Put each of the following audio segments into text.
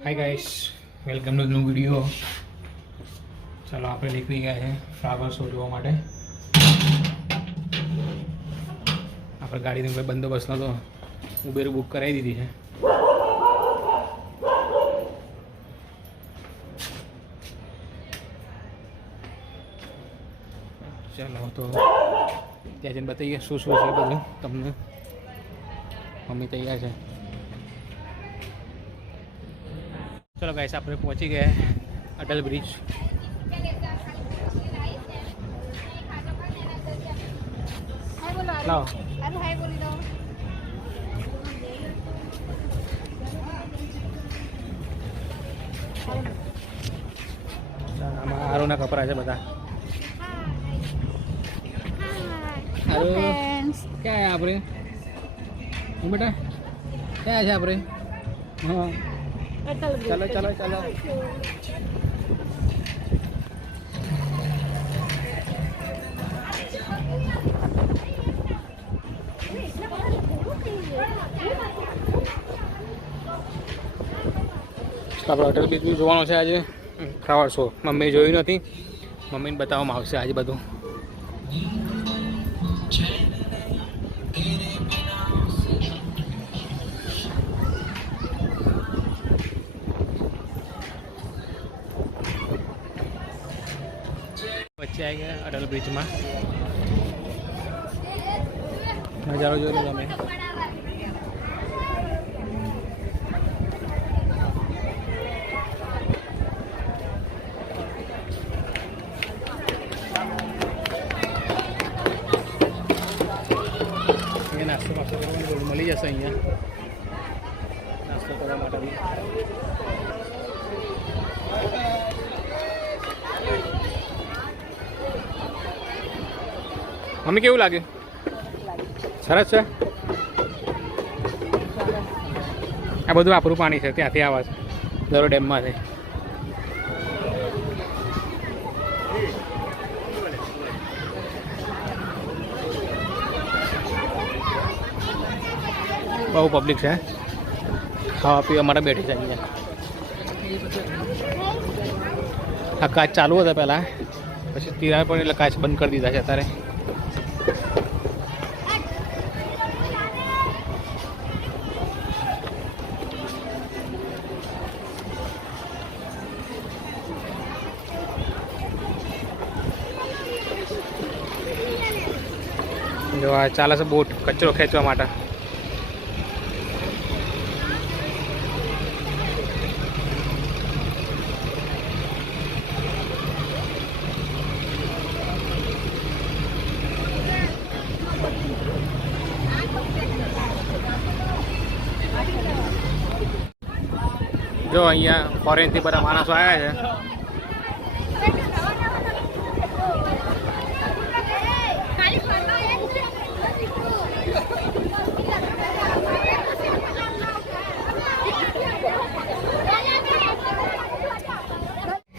Hi guys, welcome to new video. ચાલો આપણે નીકળી ગયા છે ફ્લાવર શો જોવા માટે. આપણે ગાડીનો કોઈ બંદોબસ્ત નહોતો, ઉબેર બુક કરાવી દીધી છે. ચાલો તો ત્યાં જઈને બતાવીએ શું શું છે બધું તમને. મમ્મી તૈયાર છે. ચલો ગાઈસ, આપણે પહોંચી ગયા અટલ બ્રિજ. લાવો આમાં આરોના કપડા છે બધા. આરો ક્યાં આપણે બેટા ક્યાં છે આપણે? હા ચાલો ચાલો ચાલો. આપણે અટલ બ્રિજ બી જોવાનો છે આજે. ફ્લાવર શો મમ્મી જોયું નથી, મમ્મીને બતાવવામાં આવશે આજે બધું. વચ્ચે આવી ગયા અટલ બ્રિજમાં. નજારો જોઈ લો તમે. નાસ્તો પાસ્તો કરવાનું મળી જશે અહીંયા, નાસ્તો કરવા માટે બી. મમ્મી કેવું લાગે? સરસ છે. આ બધું આપણું પાણી છે, ત્યાંથી આવે છે દરો ડેમમાંથી. બહુ પબ્લિક છે, ખાવા પીવા માટે બેઠી છે અહીંયા. આ કાચ ચાલુ હતા પહેલાં, પછી તિરાડ પણ એટલે કાચ બંધ કરી દીધા છે અત્યારે. જો આ ચાલે છે બોટ કચરો ખેંચવા માટે. જો અહીંયા ફોરેનથી બધા માણસો આવ્યા છે.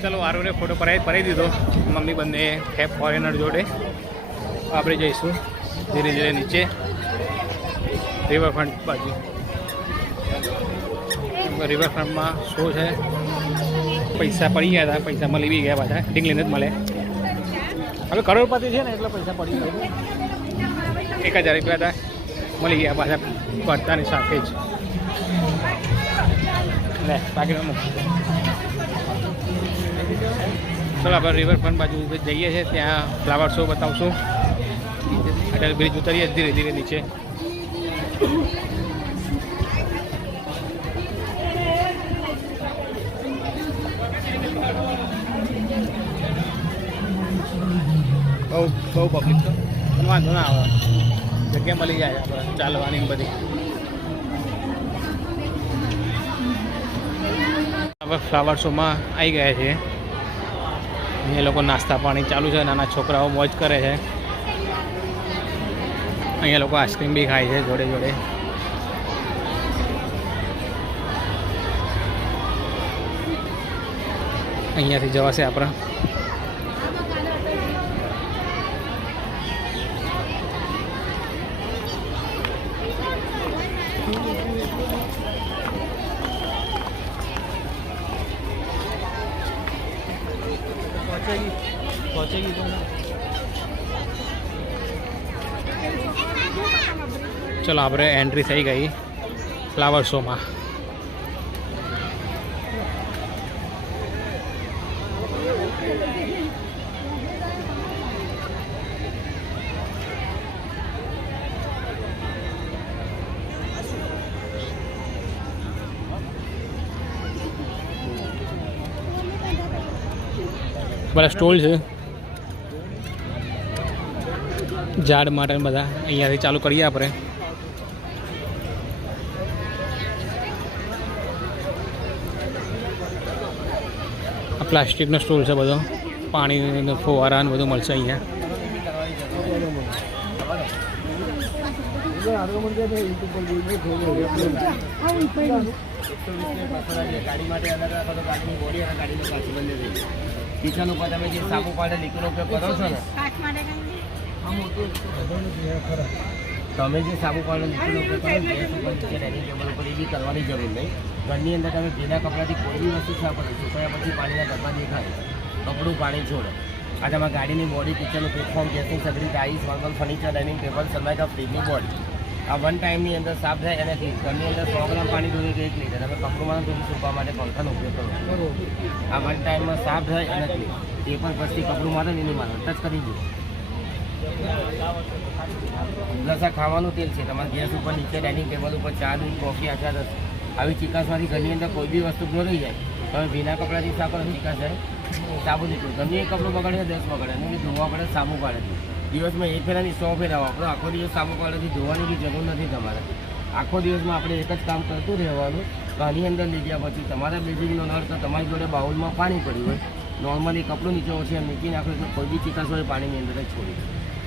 ચલો આરોને ફોટો પડાવી દીધો મમ્મી બંને ફોરેનર જોડે. આપણે જઈશું ધીરે ધીરે નીચે રિવરફ્રન્ટ બાજુ. રિવરફ્રન્ટમાં શું છે, પૈસા પડી ગયા હતા, પૈસા મળી બી ગયા પાછા. ડીંગલીને જ મળે. હવે કરોડપતિ છે ને એટલે પૈસા પડી ગયા. 1000 રૂપિયા હતા, મળી ગયા પાછા પડતાની સાથે જ. લે બાકી મૂક. ચલો આપણે રિવરફ્રન્ટ બાજુ જઈએ છીએ, ત્યાં ફ્લાવર શો બતાવશું. અટલ બ્રિજ ઉતરીએ ધીરે ધીરે નીચે. બહુ પબ્લિક તો વાંધો ના આવે, જગ્યા મળી જાય ચાલવાની બધી. હવે ફ્લાવર શોમાં આવી ગયા છે. અહીંયા લોકો નાસ્તા પાણી ચાલુ છે, નાના છોકરાઓ મોજ કરે છે. અહીંયા લોકો આઈસ્ક્રીમ બી ખાય છે જોડે જોડે. અહીંયાથી જવાશે આપણે. चलो આપણે એન્ટ્રી થઈ ગઈ ફ્લાવર શોમાં. બધા સ્ટોલ છે ઝાડ માટે બધા. અહીંયાથી ચાલુ કરીએ આપણે. આ પ્લાસ્ટિકનો સ્ટોલ છે બધો. પાણીનો ફુવારા ને બધું મળશે અહીંયા. કિચન ઉપર તમે જે સાબુ પાવડર લિક્વિડ ઉપયોગ કરો છો ને, તમે જે સાબુ પાવડર લિક્વિડ ઉપયોગ કરો ગેસ ઉપર નીચે ડાઇનિંગ ટેબલ ઉપર એ બી કરવાની જરૂર નહીં. ઘરની અંદર તમે ભીના કપડાથી કોઈ બી વસ્તુ સાફ કરો, સુકાયા પછી પાણીના ડબ્બા દેખાય, કપડું પાણી છોડે. આ તમારા ગાડીની બોડી, કિચનનું પ્લેટફોર્મ, ગેસની સગડી, tiles, marble, furniture, dining table, sunlight, ફ્રીજની બોડી આ વન ટાઈમની અંદર સાફ થાય. અને ઘરની અંદર 100 ગ્રામ પાણી ધોઈ 1 લીટર તમે કપડું તો સુકવા માટે પંખાનો ઉપયોગ કરો. આ વન ટાઈમમાં સાફ થાય અને ક્લીન. એ પણ પછી કપડું મારે ને એની મારે ટચ કરી દો. પ્લસ આ ખાવાનું તેલ છે તમારા ગેસ ઉપર, નીચે ડાઇનિંગ ટેબલ ઉપર ચા, દૂધ, કોફી, આચાર આવી ચીકાશમાંથી ઘરની અંદર કોઈ બી વસ્તુ ન રહી જાય. તમે ભીના કપડાથી સાફ કરો, ચીકાશ જાય. સાબુ નીકળું ગમે એક કપડું બગડે 10 બગડે અને ધોવા પડે સાબુ પાડેથી. દિવસમાં 1 ફેરાની 100 ફેરા વાપરો. આખો દિવસ સાબુ પાડેથી ધોવાની બી જરૂર નથી તમારે. આખો દિવસમાં આપણે એક જ કામ કરતું રહેવાનું. તો આની અંદર લઈ ગયા પછી તમારા બેઝિંગનો નળ તો તમારી જોડે બાઉલમાં પાણી પડ્યું હોય, નોર્મલી કપડું નીચે ઓછે મૂકી નાખો એટલે કોઈ બી ચીકાશ હોય પાણીની અંદર જ છોડી.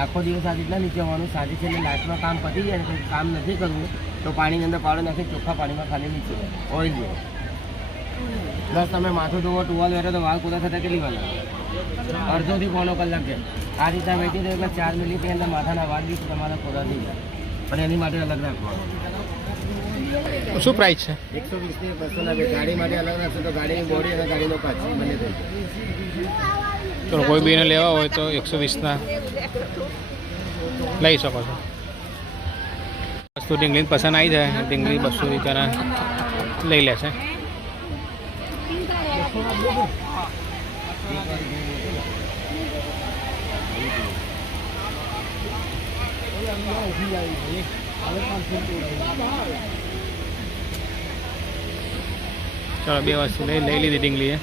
આખો દિવસ આ રીતના નીચે આવવાનું. સાંજે છે એટલે લાઇટમાં કામ પતી જાય ને કંઈ કામ નથી કરવું તો પાણીની અંદર પાવડર નાખી ચોખ્ખા પાણીમાં ખાલી નીચે ઓઇલ જેવો. પ્લસ તમે માથું ધોવો, ટુવાલ વેરો તો વાળ પૂરા થતાં કેટલી વાર લાગે? અડધોથી પોણો કલાક છે. આ રીતના વેચી દો એટલે 4 મિનિટની અંદર માથાના વાળ બી તમારા પૂરા થઈ જાય. પણ એની માટે અલગ રાખવાનું. શું પ્રાઇસ છે? 120 થી 200 ગાડી માટે અલગ રાખશો તો ગાડીની બોડી અને ગાડીનો કાચ બંને થઈ જાય. ચલો કોઈ બીને લેવા હોય તો 120ના લઈ શકો છો. વસ્તુ ડીંગલી પસંદ આવી જાય, ડીંગલી 200 રૂપિયાના લઈ લે છે. ચલો 2 વસ્તુ લઈ લીધી ડીંગલીએ.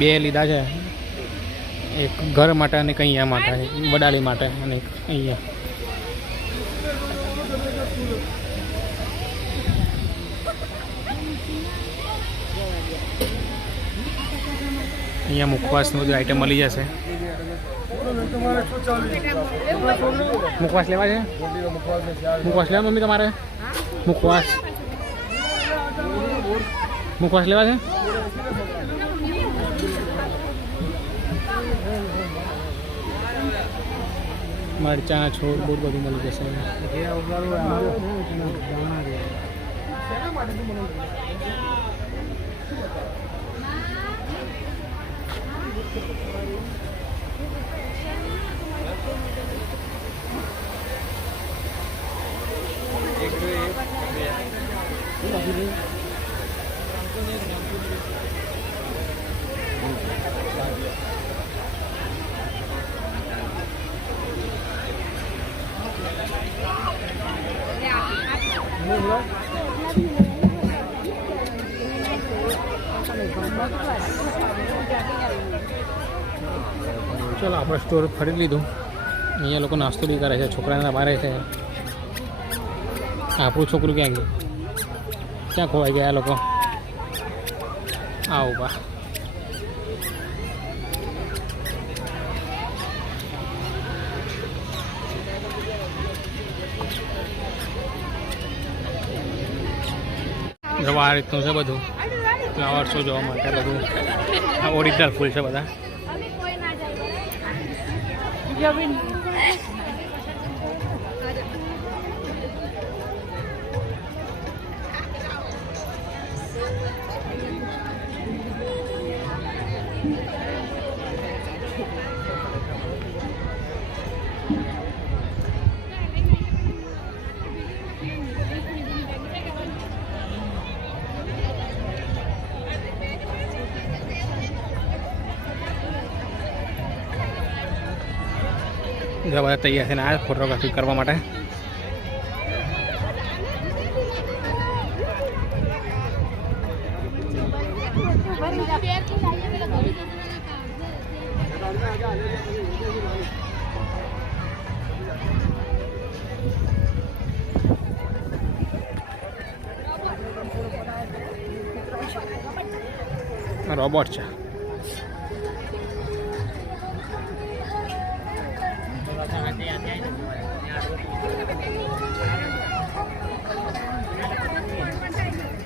2 લીધા છે. એક ઘર માટે અને કંઈ અહીંયા માટે, વડાલી માટે અને અહીંયા. અહીંયા મુખવાસનું બધું આઈટમ મળી જશે. મુખવાસ લેવા છે? મુખવાસ લેવા મમ્મી તમારે? મુખવાસ લેવા છે? મરચાના છોડ બહુ બધું મળી જશે. ચલો આપણે સ્ટોર ફરી લીધું. અહીંયા લોકો નાસ્તો બી કરે છે, છોકરાના બારે છે. આપણું છોકરું ક્યાં ગયું? ક્યાં ખોવાઈ ગયા લોકો? આવો બા જવા આ રીતનું છે બધું. ફ્લાવર શો જોવા માટે બધું આ ઓરિજિનલ ફૂલ છે બધા. જો બધા તૈયાર થઈને આ ફોટોગ્રાફી કરવા માટે. રોબોટ છે.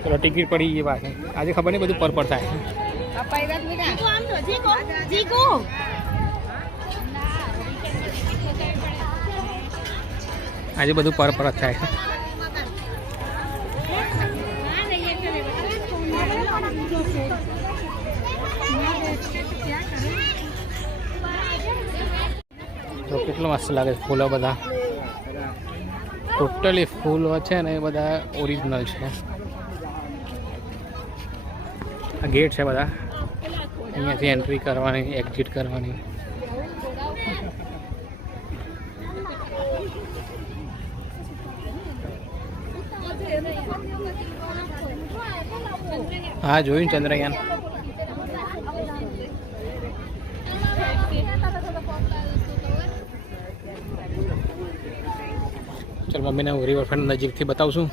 ચલો ટિકિટ પડી ગઈ પાછી. આજે ખબર નહીં બધું પર થાય. આજે બધું પર જ થાય. તો કેટલું મસ્ત લાગે છે ફૂલો બધા. ટોટલી ફૂલો છે ને એ બધા ઓરિજિનલ છે. આ ગેટ છે બધા. અહીંયાથી એન્ટ્રી કરવાની, એક્ઝિટ કરવાની. હા જોયું ચંદ્રયાન. ચલ મમ્મીને હું રિવરફ્રન્ટ નજીકથી બતાવશું.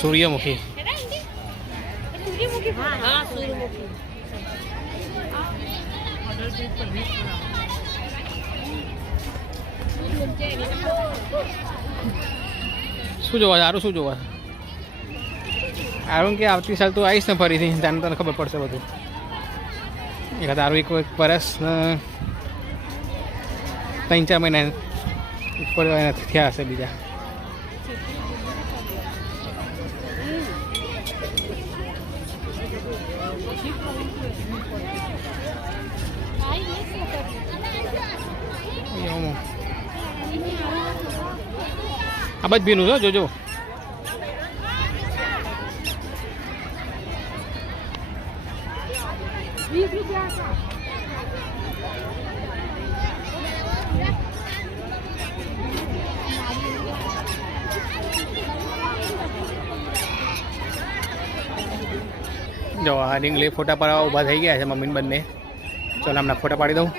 સૂર્યમુખી. શું જોવા સારું? શું જોવા આરું? કે આવતી સાલ તું આવીશ ને ફરીથી, ત્યાં તને ખબર પડશે બધું. એકાદ આરું એક વરસ 3-4 મહિના ઉપર થયા હશે બીજા. આ બધ ભીનું છો જોજો. જો આ ડીંગલી ફોટા પર ઊભા થઈ ગયા છે મમ્મીને બંને. ચાલો હમણાં ફોટા પાડી દઉં.